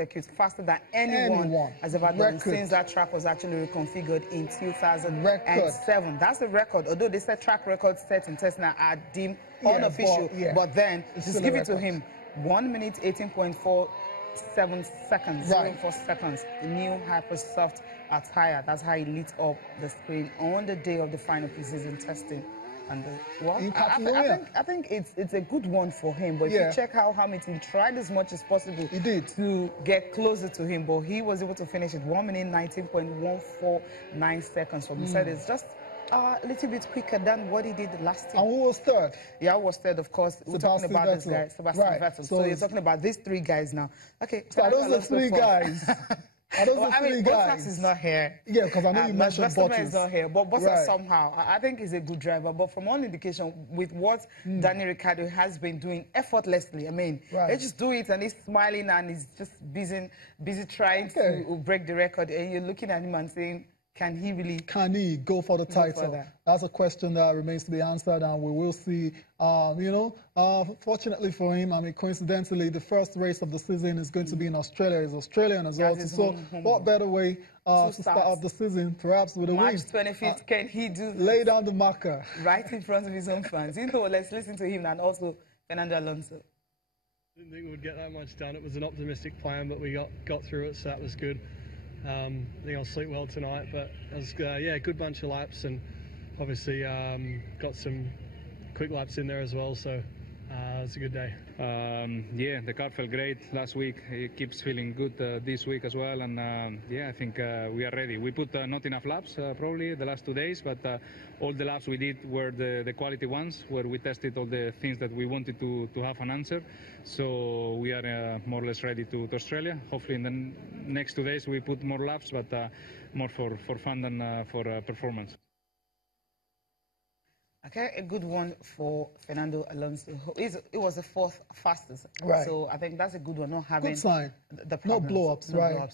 circuit faster than anyone has ever done since that track was actually reconfigured in 2007. That's the record. Although they said track records set in Tesla are deemed unofficial, but then just give it to him. 1 minute 18.47 seconds, 04 seconds. The new Hypersoft attire. That's how he lit up the screen on the day of the final preseason testing. And I think it's a good one for him. But if you check how Hamilton tried as much as possible to get closer to him, but he was able to finish it 1 minute 19.149 seconds from Mercedes. Just a little bit quicker than what he did last year. And who was third? Yeah, who was third, of course. We're talking about this guy, Sebastian Vettel. So you're talking about these three guys now. Okay. So those are three guys. I mean, Bottas is not here. Yeah, because I know you mentioned Bottas is not here, but Bottas somehow, I think he's a good driver. But from all indication, with what Daniel Ricciardo has been doing effortlessly, I mean, they just do it and he's smiling and he's just busy trying to break the record. And you're looking at him and saying, can he go for the title? That's a question that remains to be answered, and we will see. Fortunately for him, I mean, coincidentally, the first race of the season is going to be in Australia. He's Australian as well. So what better way to start off the season, perhaps with a win? March 25th, can he lay down the marker? Right in front of his own fans. Let's listen to him and also Fernando Alonso. I didn't think we'd get that much done. It was an optimistic plan, but we got through it, so that was good. I think I'll sleep well tonight, but it was a good bunch of laps, and obviously got some quick laps in there as well, so it's a good day. Yeah, the car felt great last week. It keeps feeling good this week as well, and I think we are ready. We put not enough laps probably the last 2 days, but all the laps we did were the quality ones, where we tested all the things that we wanted to have an answer. So we are more or less ready to Australia. Hopefully in the next 2 days we put more laps, but more for fun than for performance. Okay, a good one for Fernando Alonso. It was the fourth fastest. So I think that's a good one, not having good sign. The no blow-ups,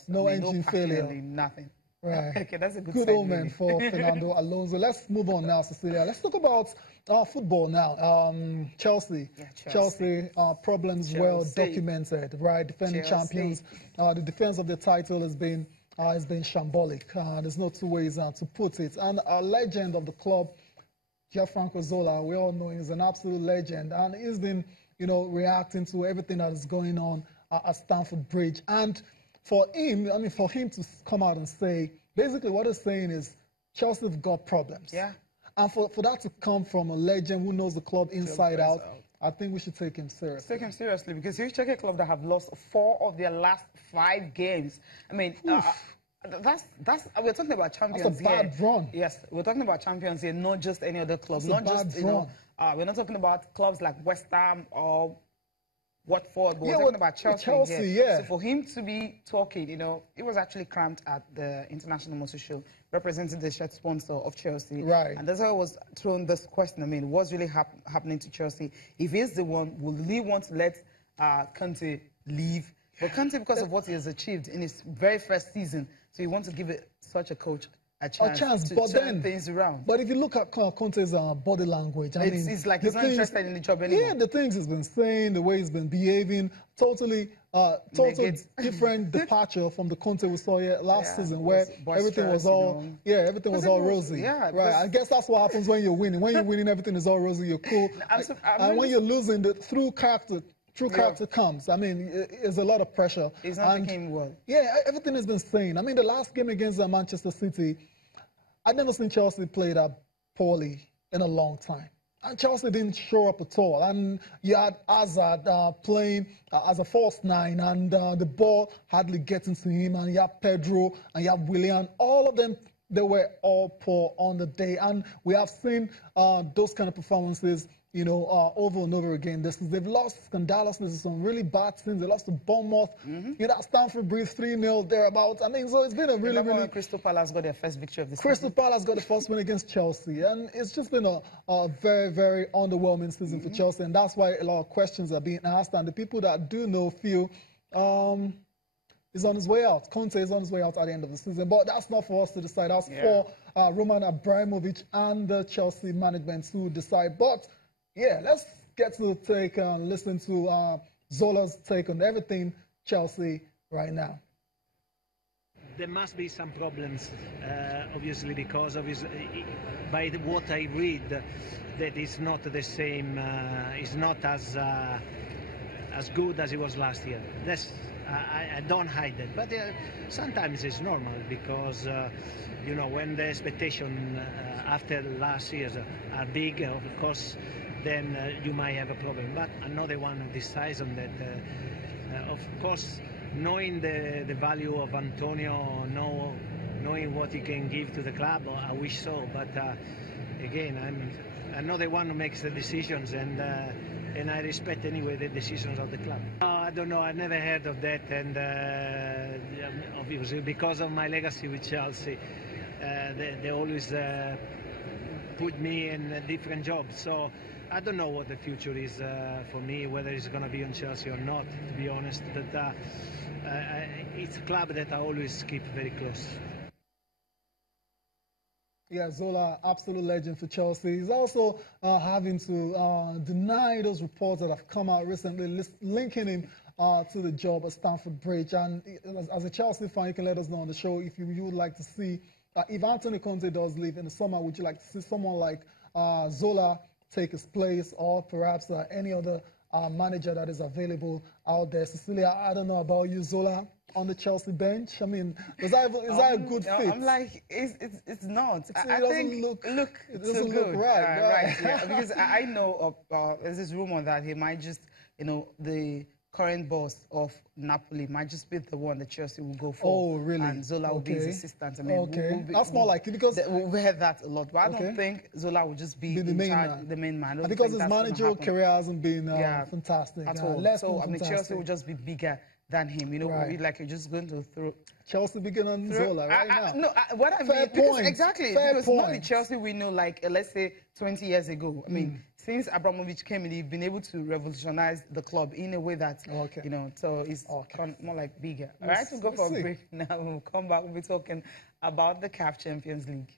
no engine failure. Nothing. Right. Okay, that's a good omen for Fernando Alonso. Let's move on now, Cecilia. Let's talk about football now. Chelsea. Chelsea problems well documented, right? Defending champions. The defense of the title has been shambolic. There's no two ways to put it. And a legend of the club, Zola, we all know he's an absolute legend, and he's been, reacting to everything that is going on at Stamford Bridge. And for him, for him to come out and say, basically what he's saying is Chelsea have got problems. Yeah. And for that to come from a legend who knows the club inside out, I think we should take him seriously. Take him seriously, because if you check a club that have lost 4 of their last 5 games, I mean, we're talking about champions here. That's a bad run. Yes, we're talking about champions here, not just any other club. That's not just we're not talking about clubs like West Ham or Watford, but we're talking about Chelsea here. So for him to be talking, he was actually cramped at the International Motor Show, representing the shirt sponsor of Chelsea. Right. And that's why I was thrown this question. I mean, what's really happening to Chelsea? If he's the one, will he want to let Conte leave? But Conte, because of what he has achieved in his very first season, so you want to give such a coach a chance to turn things around. But if you look at Conte's body language, it's like he's not interested in the job anymore. Yeah, the things he's been saying, the way he's been behaving, total different departure from the Conte we saw here last season, where everything was all rosy. Yeah, right. I guess that's what happens when you're winning. When you're winning, everything is all rosy. You're cool. And when you're losing, true character comes. I mean, there's a lot of pressure. He's not taking well. Yeah, everything has been saying. I mean, the last game against Manchester City, I've never seen Chelsea play that poorly in a long time. And Chelsea didn't show up at all. And you had Hazard playing as a false 9, and the ball hardly getting to him. And you have Pedro, and you have Willian. All of them, they were all poor on the day. And we have seen those kind of performances over and over again. They've lost scandalously some really bad things. They lost to Bournemouth. That Stamford Bridge 3-0 thereabouts. I mean, so it's been a really... Crystal Palace got their first victory of the season. Crystal Palace got the first win against Chelsea. And it's just been a very, very underwhelming season for Chelsea. And that's why a lot of questions are being asked. And the people that do know feel is on his way out. Conte is on his way out at the end of the season. But that's not for us to decide. That's for Roman Abramovich and the Chelsea management to decide. But yeah, let's get to the take and listen to Zola's take on everything Chelsea right now? There must be some problems, obviously, because by what I read, that it's not the same, it's not as good as it was last year. I don't hide that, but sometimes it's normal because you know, when the expectation after last year's are big, of course, then you might have a problem. But another one of this size on that, of course, knowing the value of Antonio, knowing what he can give to the club, I wish so. But again, I'm another one who makes the decisions, and I respect anyway the decisions of the club. I don't know, I never heard of that, and obviously because of my legacy with Chelsea, they always put me in different jobs. So I don't know what the future is for me, whether it's going to be on Chelsea or not, to be honest. But it's a club that I always keep very close. Yeah, Zola, absolute legend for Chelsea. He's also having to deny those reports that have come out recently linking him to the job at Stamford Bridge. And as a Chelsea fan, you can let us know on the show if you would like to see, if Antonio Conte does leave in the summer, would you like to see someone like Zola take his place, or perhaps any other manager that is available out there? Cecilia, I don't know about you, Zola on the Chelsea bench. I mean, is that a good fit? I'm like, it's not. I think it doesn't look good. Right. Yeah, because I know there's this rumor that he might just, you know, the current boss of Napoli might just be the one that Chelsea will go for. Oh, really? And Zola will be his assistant. I mean, that's more likely because we heard that a lot. But I don't think Zola will just be the main man. Because his managerial career hasn't been fantastic at all. So I mean, Chelsea will just be bigger than him, you know, like you're just going to throw Chelsea bigger than Zola right now. No, what I mean, because because not the Chelsea we know, like let's say 20 years ago. I mean, since Abramovich came in, he's been able to revolutionize the club in a way that you know, so it's more like bigger. All right, we'll go for a break now. We'll come back. We'll be talking about the CAF Champions League.